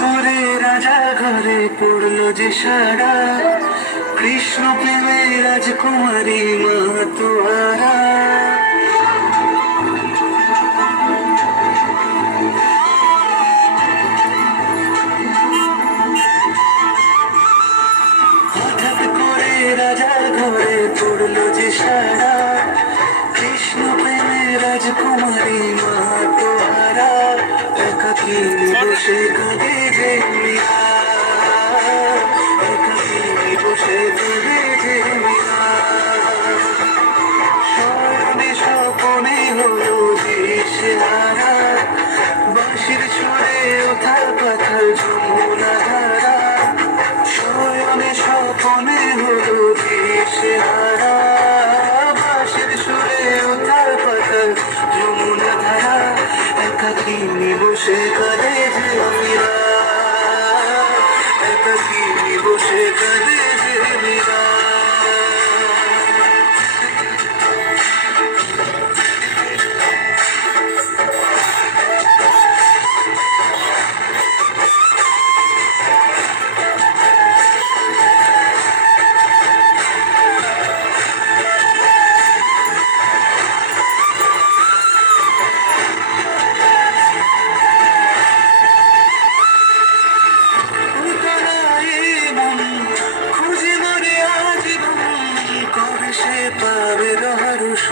করে রাজা ঘরে পড়লো যে সারা, কৃষ্ণ প্রেমে রাজকুমারী মাতোয়ারা। হঠাৎ করে রাজার ঘরে পড়লো যে সারা, কৃষ্ণ প্রেমে রাজকুমারী মাতোয়ারা। একাকিনী বসে কাঁদে যে মীরা, একাকিনী বসে কাঁদে যে মীরা। স্বর্ণে স্বপনে হলো দিশেহারা, বাঁশির সুরে উথাল পাথাল যমুনা ধারা। শয়নে স্বপনে হলো দিশেহারা, বাঁশির সুরে উথাল পাথাল যমুনা ধারা। একাকিনী বসে কাঁদে যে মীরা, একাকিনী বসে কাঁদে যে মীরা। খুঁজে মরে আজীবন, কবে সে পাবে রহস্য।